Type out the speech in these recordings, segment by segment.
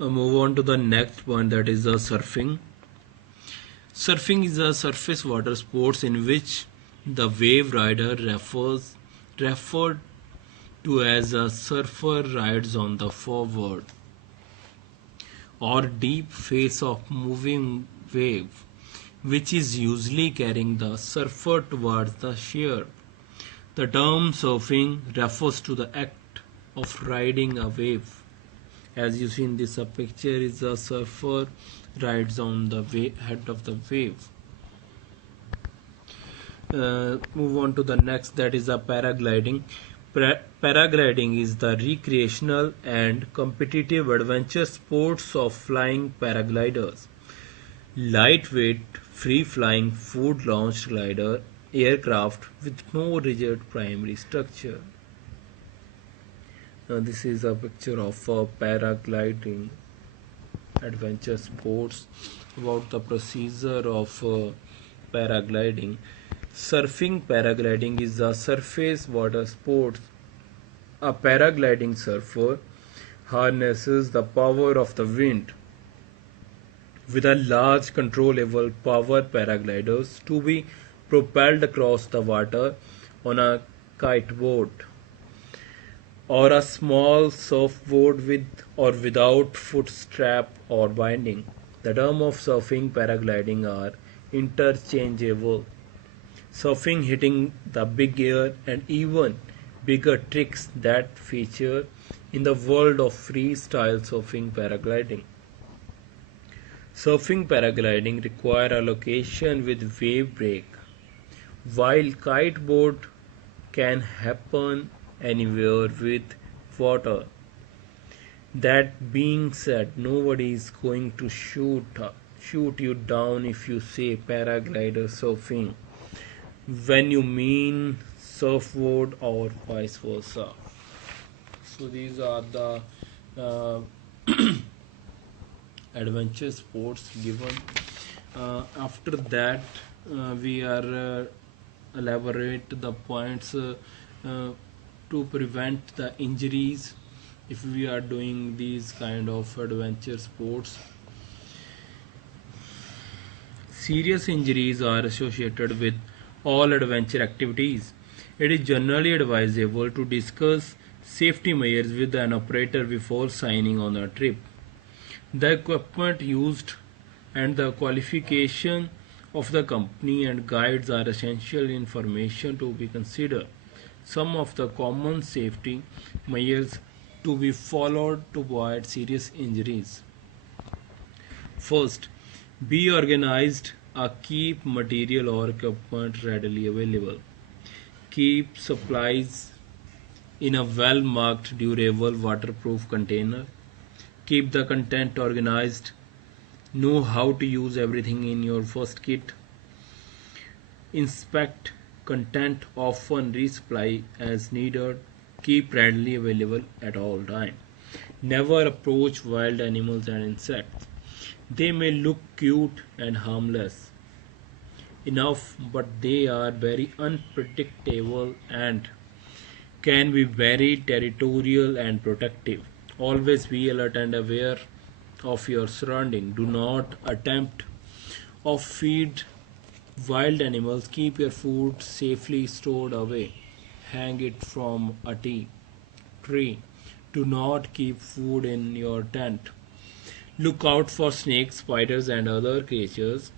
Move on to the next point, that is the surfing. Surfing is a surface water sports in which the wave rider referred to as a surfer rides on the forward or deep face of moving wave, which is usually carrying the surfer towards the shore. The term surfing refers to the act of riding a wave. As you see in this picture, is a surfer rides on the head of the wave. Move on to the next, that is a paragliding. Paragliding is the recreational and competitive adventure sports of flying paragliders. Lightweight, free-flying, food-launched glider aircraft with no rigid primary structure. Now this is a picture of paragliding adventure sports. About the procedure of paragliding. Surfing paragliding is a surface water sport. A paragliding surfer harnesses the power of the wind with a large controllable power paragliders to be propelled across the water on a kiteboard or a small surfboard with or without foot strap or binding. The term of surfing paragliding are interchangeable. Surfing, hitting the big air, and even bigger tricks that feature in the world of freestyle surfing paragliding. Surfing paragliding require a location with wave break, while kiteboard can happen anywhere with water. That being said, nobody is going to shoot you down if you say paraglider surfing when you mean surfboard or vice versa. So these are the adventure sports given. After that, we are elaborate the points to prevent the injuries if we are doing these kind of adventure sports. Serious injuries are associated with all adventure activities. It is generally advisable to discuss safety measures with an operator before signing on a trip. The equipment used and the qualification of the company and guides are essential information to be considered. Some of the common safety measures to be followed to avoid serious injuries. First, be organized. Keep material or equipment readily available. Keep supplies in a well marked, durable, waterproof container. Keep the content organized. Know how to use everything in your first kit. Inspect content, often resupply as needed. Keep readily available at all times. Never approach wild animals and insects. They may look cute and harmless enough, but they are very unpredictable and can be very territorial and protective. Always be alert and aware of your surroundings. Do not attempt or feed wild animals. Keep your food safely stored away. Hang it from a tree. Do not keep food in your tent. Look out for snakes, spiders, and other creatures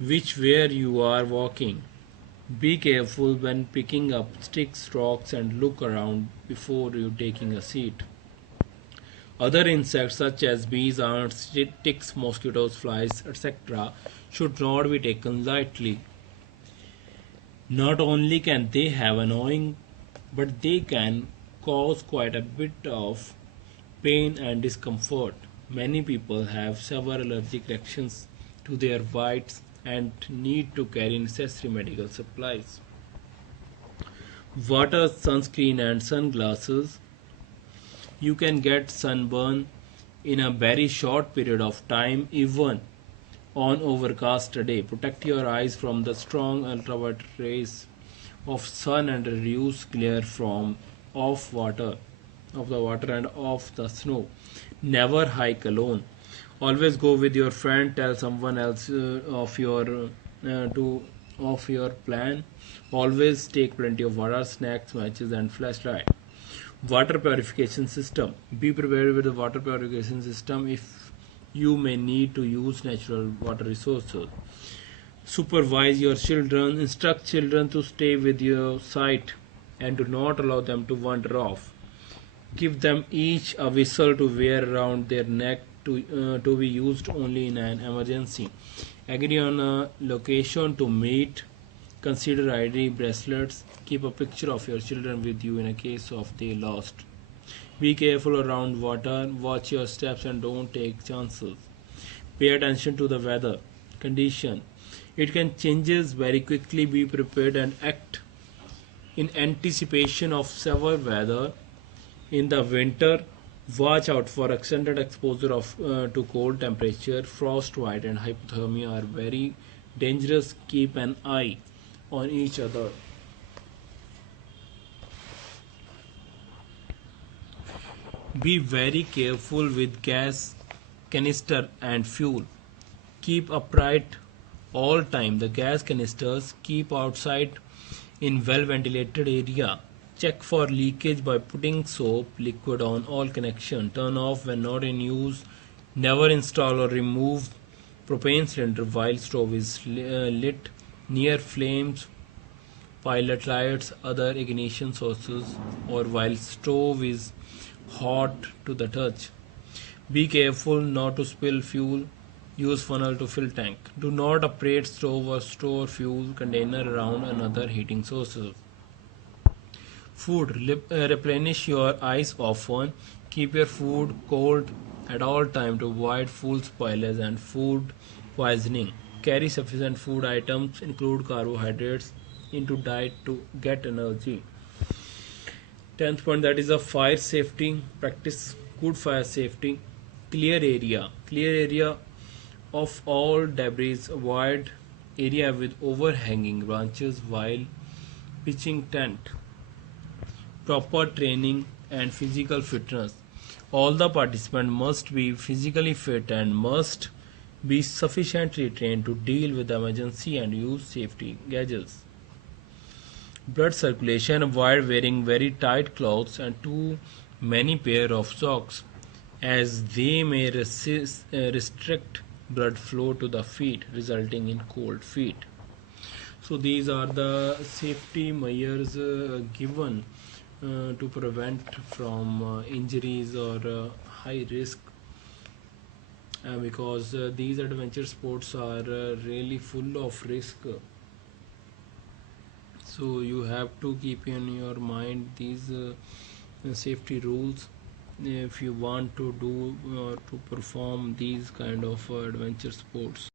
which where you are walking. Be careful when picking up sticks, rocks, and look around before you taking a seat. Other insects such as bees, ants, ticks, mosquitoes, flies, etc. should not be taken lightly. Not only can they have annoying, but they can cause quite a bit of pain and discomfort. Many people have severe allergic reactions to their bites and need to carry necessary medical supplies. Water, sunscreen, and sunglasses. You can get sunburn in a very short period of time, even on overcast day. Protect your eyes from the strong ultraviolet rays of sun and reduce glare from off water of the water and of the snow. Never hike alone. Always go with your friend. Tell someone else of your plan. Always take plenty of water, snacks, matches, and flashlight. Water purification system. Be prepared with the water purification system if you may need to use natural water resources. Supervise your children. Instruct children to stay with your sight and do not allow them to wander off. Give them each a whistle to wear around their neck to be used only in an emergency. Agree on a location to meet. Consider ID bracelets. Keep a picture of your children with you in a case of they lost. Be careful around water. Watch your steps and don't take chances. Pay attention to the weather condition. It can changes very quickly. Be prepared and act in anticipation of severe weather. In the winter, watch out for extended exposure to cold temperature. Frostbite and hypothermia are very dangerous. Keep an eye on each other. Be very careful with gas canister and fuel. Keep upright all time. The gas canisters keep outside in well ventilated area. Check for leakage by putting soap liquid on all connection. Turn off when not in use. Never install or remove propane cylinder while stove is lit. Near flames, pilot lights, other ignition sources, or while stove is hot to the touch. Be careful not to spill fuel. Use funnel to fill tank. Do not operate stove or store fuel container around another heating sources. Food. Replenish your ice often. Keep your food cold at all time to avoid food spoilage and food poisoning. Carry sufficient food items, include carbohydrates, into diet to get energy. 10th point, that is a fire safety. Practice good fire safety. Clear area. Clear area of all debris. Avoid area with overhanging branches while pitching tent. Proper training and physical fitness. All the participants must be physically fit and must be sufficiently trained to deal with emergency and use safety gadgets. Blood circulation. Avoid wearing very tight clothes and too many pair of socks, as they may restrict blood flow to the feet, resulting in cold feet. So these are the safety measures given to prevent from injuries or high risk, because these adventure sports are really full of risk. So you have to keep in your mind these safety rules if you want to do or to perform these kind of adventure sports.